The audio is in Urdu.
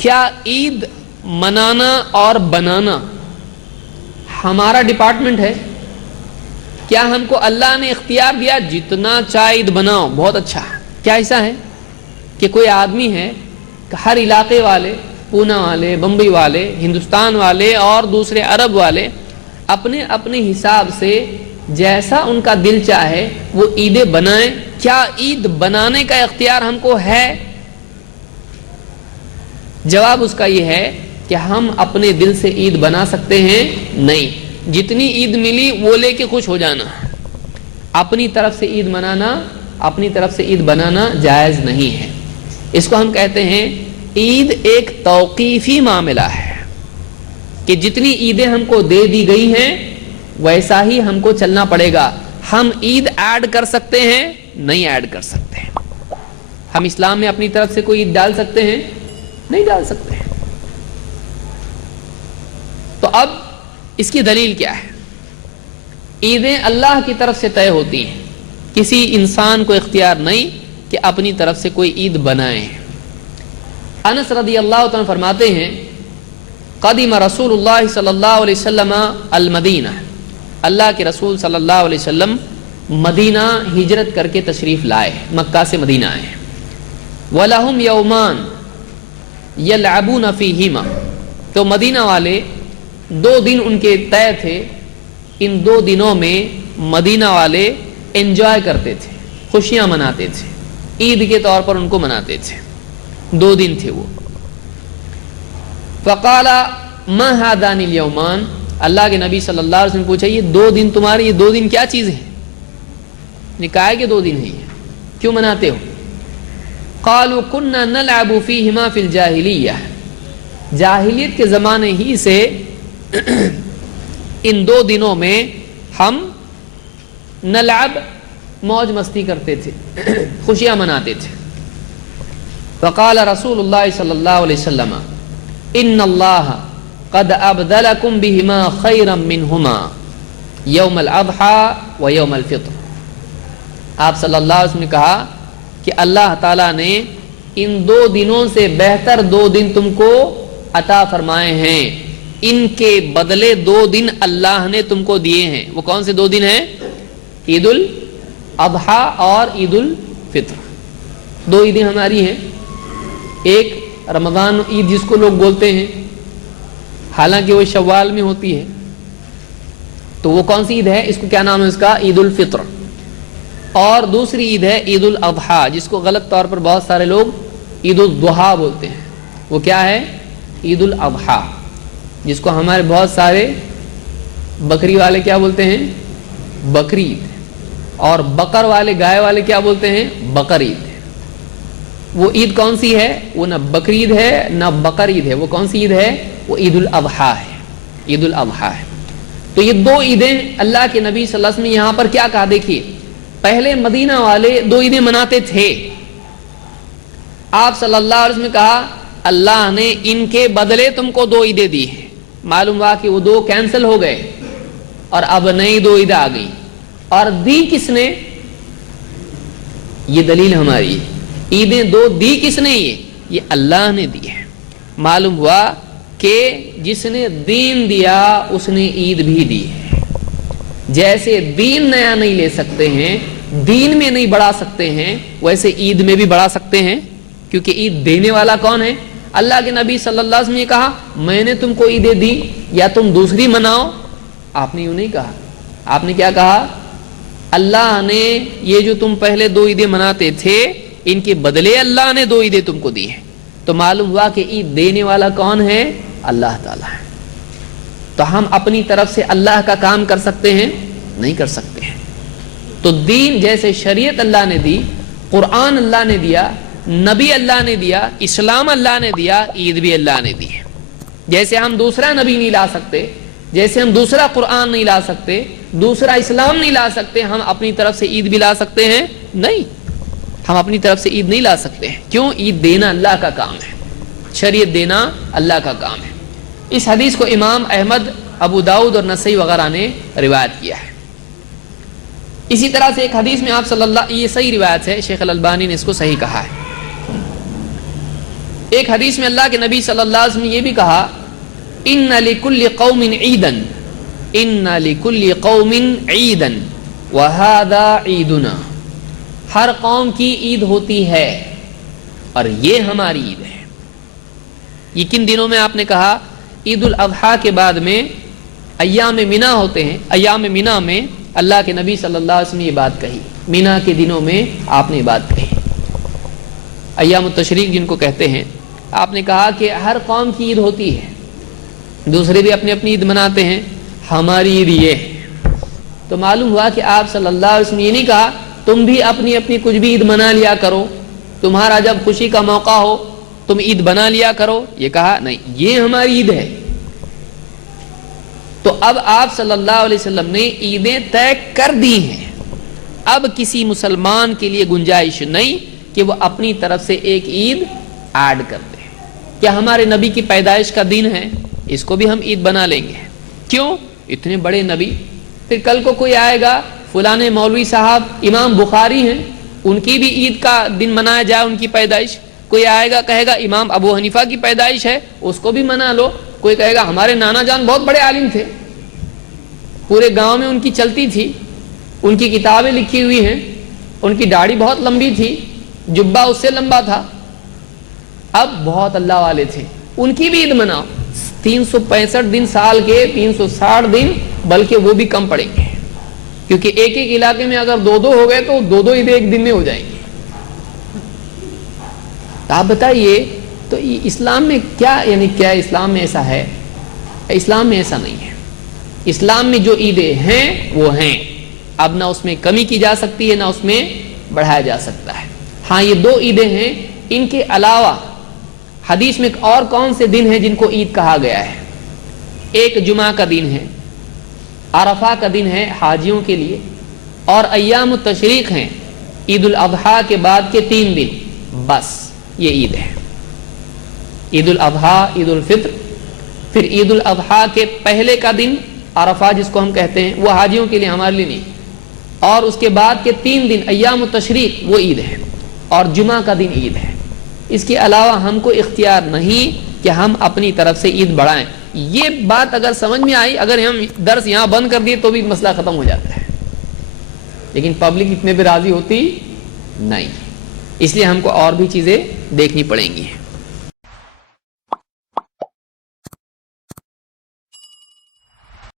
کیا عید منانا اور بنانا ہمارا ڈپارٹمنٹ ہے؟ کیا ہم کو اللہ نے اختیار دیا جتنا چاہے عید بناؤ، بہت اچھا؟ کیا ایسا ہے کہ کوئی آدمی ہے کہ ہر علاقے والے، پونا والے، بمبئی والے، ہندوستان والے اور دوسرے عرب والے اپنے اپنے حساب سے جیسا ان کا دل چاہے وہ عیدیں بنائیں؟ کیا عید بنانے کا اختیار ہم کو ہے؟ جواب اس کا یہ ہے کہ ہم اپنے دل سے عید بنا سکتے ہیں؟ نہیں۔ جتنی عید ملی وہ لے کے خوش ہو جانا، اپنی طرف سے عید منانا، اپنی طرف سے عید بنانا جائز نہیں ہے۔ اس کو ہم کہتے ہیں عید ایک توقیفی معاملہ ہے کہ جتنی عیدیں ہم کو دے دی گئی ہیں ویسا ہی ہم کو چلنا پڑے گا۔ ہم عید ایڈ کر سکتے ہیں؟ نہیں ایڈ کر سکتے ہیں۔ ہم اسلام میں اپنی طرف سے کوئی عید ڈال سکتے ہیں؟ نہیں ڈال سکتے ہیں۔ تو اب اس کی دلیل کیا ہے؟ عیدیں اللہ کی طرف سے طے ہوتی ہیں، کسی انسان کو اختیار نہیں کہ اپنی طرف سے کوئی عید بنائے۔ انس رضی اللہ عنہ فرماتے ہیں قدم رسول اللہ صلی اللہ علیہ وسلم المدینہ، اللہ کے رسول صلی اللہ علیہ وسلم مدینہ ہجرت کر کے تشریف لائے، مکہ سے مدینہ آئے۔ وَلَهُمْ يَوْمَانِ يَلْعَبُونَ فِيهِمَا، تو مدینہ والے 2 دن ان کے طے تھے، ان 2 دنوں میں مدینہ والے انجوائے کرتے تھے، خوشیاں مناتے تھے، عید کے طور پر ان کو مناتے تھے۔ 2 دن تھے وہ۔ فقال ما هذان اليومان، اللہ کے نبی صلی اللہ علیہ وسلم نے پوچھا یہ 2 دن تمہارے، یہ 2 دن کیا چیز ہے؟ نے کہا کہ 2 دن ہیں، کیوں مناتے ہو؟ قالوا كنا نلعب فيهما في الجاہلیہ، جاہلیت کے زمانے ہی سے ان 2 دنوں میں ہم نلعب موج مستی کرتے تھے، خوشیاں مناتے تھے۔ فقال رسول اللہ صلی اللہ علیہ وسلم ان اللہ قد ابدلکم بہما خیرا منہما یوم الاضحی و یوم الفطر، آپ صلی اللہ علیہ وسلم نے کہا کہ اللہ تعالیٰ نے ان 2 دنوں سے بہتر 2 دن تم کو عطا فرمائے ہیں، ان کے بدلے 2 دن اللہ نے تم کو دیے ہیں۔ وہ کون سے 2 دن ہیں؟ عید الاضحیٰ اور عید الفطر۔ 2 عیدیں ہماری ہیں، ایک رمضان عید جس کو لوگ بولتے ہیں، حالانکہ وہ شوال میں ہوتی ہے، تو وہ کون سی عید ہے؟ اس کو کیا نام ہے اس کا؟ عید الفطر۔ اور دوسری عید ہے عید الاضحیٰ، جس کو غلط طور پر بہت سارے لوگ عید الضحیٰ بولتے ہیں۔ وہ کیا ہے؟ عید الاضحیٰ، جس کو ہمارے بہت سارے بکری والے کیا بولتے ہیں؟ بکری عید، اور بقر والے، گائے والے کیا بولتے ہیں؟ بقر عید۔ وہ عید کون سی ہے؟ وہ نہ بکری عید ہے نہ بقر عید ہے، وہ کون سی عید ہے؟ وہ عید الاضحیٰ ہے، عید الاضحیٰ ہے۔ تو یہ 2 عیدیں اللہ کے نبی صلی اللہ علیہ وسلم نے یہاں پر کیا کہا؟ دیکھیے، پہلے مدینہ والے 2 عیدیں مناتے تھے، آپ صلی اللہ علیہ وسلم نے کہا اللہ نے ان کے بدلے تم کو 2 عیدیں دی ہیں۔ معلوم ہوا کہ وہ 2 کینسل ہو گئے اور اب نئی 2 عیدیں آ گئی، اور دی کس نے؟ یہ دلیل ہماری ہے، عیدیں 2 دی کس نے؟ یہ اللہ نے دی ہے۔ معلوم ہوا کہ جس نے دین دیا اس نے عید بھی دی ہے۔ جیسے دین نیا نہیں لے سکتے ہیں، دین میں نہیں بڑھا سکتے ہیں، ویسے عید میں بھی بڑھا سکتے ہیں، کیونکہ عید دینے والا کون ہے؟ اللہ کے نبی صلی اللہ علیہ وسلم نے کہا میں نے تم کو عیدیں دی یا تم دوسری مناؤ؟ آپ نے یوں نہیں کہا، آپ نے کیا کہا؟ اللہ نے یہ جو تم پہلے 2 عیدیں مناتے تھے ان کے بدلے اللہ نے 2 عیدیں تم کو دی ہیں۔ تو معلوم ہوا کہ عید دینے والا کون ہے؟ اللہ تعالیٰ ہے۔ تو ہم اپنی طرف سے اللہ کا کام کر سکتے ہیں؟ نہیں کر سکتے ہیں۔ تو دین جیسے شریعت اللہ نے دی، قرآن اللہ نے دیا، نبی اللہ نے دیا، اسلام اللہ نے دیا، عید بھی اللہ نے دی ہے۔ جیسے ہم دوسرا نبی نہیں لا سکتے، جیسے ہم دوسرا قرآن نہیں لا سکتے، دوسرا اسلام نہیں لا سکتے، ہم اپنی طرف سے عید بھی لا سکتے ہیں؟ نہیں، ہم اپنی طرف سے عید نہیں لا سکتے ہیں۔ کیوں؟ عید دینا اللہ کا کام ہے، شریعت دینا اللہ کا کام ہے۔ اس حدیث کو امام احمد، ابو داؤد اور نسائی وغیرہ نے روایت کیا ہے۔ اسی طرح سے ایک حدیث میں آپ صلی اللہ، یہ صحیح روایت ہے، شیخ الالبانی نے اس کو صحیح کہا ہے۔ ایک حدیث میں اللہ کے نبی صلی اللہ علیہ وسلم نے یہ بھی کہا ان لکل قوم عیدا، ان لکل قوم عیدا وہذا عیدنا، ہر قوم کی عید ہوتی ہے اور یہ ہماری عید ہے۔ یہ کن دنوں میں آپ نے کہا؟ عید الاضحیٰ کے بعد میں ایام مینا ہوتے ہیں، ایام مینا میں اللہ کے نبی صلی اللہ علیہ وسلم نے یہ بات کہی، مینا کے دنوں میں آپ نے یہ بات کہی، ایام التشریق جن کو کہتے ہیں۔ آپ نے کہا کہ ہر قوم کی عید ہوتی ہے، دوسرے بھی اپنی اپنی عید مناتے ہیں، ہماری عید یہ ہے۔ تو معلوم ہوا کہ آپ صلی اللہ علیہ وسلم نے یہ نہیں کہا تم بھی اپنی اپنی کچھ بھی عید منا لیا کرو، تمہارا جب خوشی کا موقع ہو تم عید بنا لیا کرو، یہ کہا نہیں، یہ ہماری عید ہے۔ تو اب آپ صلی اللہ علیہ وسلم نے عیدیں طے کر دی ہیں، اب کسی مسلمان کے لیے گنجائش نہیں کہ وہ اپنی طرف سے ایک عید ایڈ کر دے۔ کیا ہمارے نبی کی پیدائش کا دن ہے، اس کو بھی ہم عید بنا لیں گے؟ کیوں؟ اتنے بڑے نبی۔ پھر کل کو کوئی آئے گا فلانے مولوی صاحب امام بخاری ہیں، ان کی بھی عید کا دن منایا جائے، ان کی پیدائش۔ کوئی آئے گا کہے گا امام ابو حنیفہ کی پیدائش ہے، اس کو بھی منا لو۔ کوئی کہے گا ہمارے نانا جان بہت بڑے عالم تھے، پورے گاؤں میں ان کی چلتی تھی، ان کی کتابیں لکھی ہوئی ہیں، ان کی داڑھی بہت لمبی تھی، جبہ اس سے لمبا تھا، اب بہت اللہ والے تھے، ان کی بھی عید مناؤ۔ 365 دن سال کے 360 دن، بلکہ وہ بھی کم پڑیں گے، کیونکہ ایک ایک علاقے میں اگر دو دو ہو گئے تو دو دو عیدیں ایک دن میں ہو جائیں گی۔ آپ بتائیے تو اسلام میں کیا، یعنی کیا اسلام میں ایسا ہے؟ اسلام میں ایسا نہیں ہے۔ اسلام میں جو عیدیں ہیں وہ ہیں، اب نہ اس میں کمی کی جا سکتی ہے نہ اس میں بڑھایا جا سکتا ہے۔ ہاں یہ دو عیدیں ہیں، ان کے علاوہ حدیث میں اور کون سے دن ہیں جن کو عید کہا گیا ہے؟ ایک جمعہ کا دن ہے، عرفہ کا دن ہے حاجیوں کے لیے، اور ایام التشریق ہیں، عید الاضحیٰ کے بعد کے 3 دن، بس یہ عید ہے۔ عید الاضحیٰ، عید الفطر، پھر عید الاضحیٰ کے پہلے کا دن عرفہ جس کو ہم کہتے ہیں، وہ حاجیوں کے لیے، ہمارے لیے نہیں، اور اس کے بعد کے 3 دن ایام التشریق وہ عید ہے، اور جمعہ کا دن عید ہے۔ اس کے علاوہ ہم کو اختیار نہیں کہ ہم اپنی طرف سے عید بڑھائیں۔ یہ بات اگر سمجھ میں آئی، اگر ہم درس یہاں بند کر دیے تو بھی مسئلہ ختم ہو جاتا ہے، لیکن پبلک اتنے پہ راضی ہوتی نہیں، اس لیے ہم کو اور بھی چیزیں دیکھنی پڑیں گی۔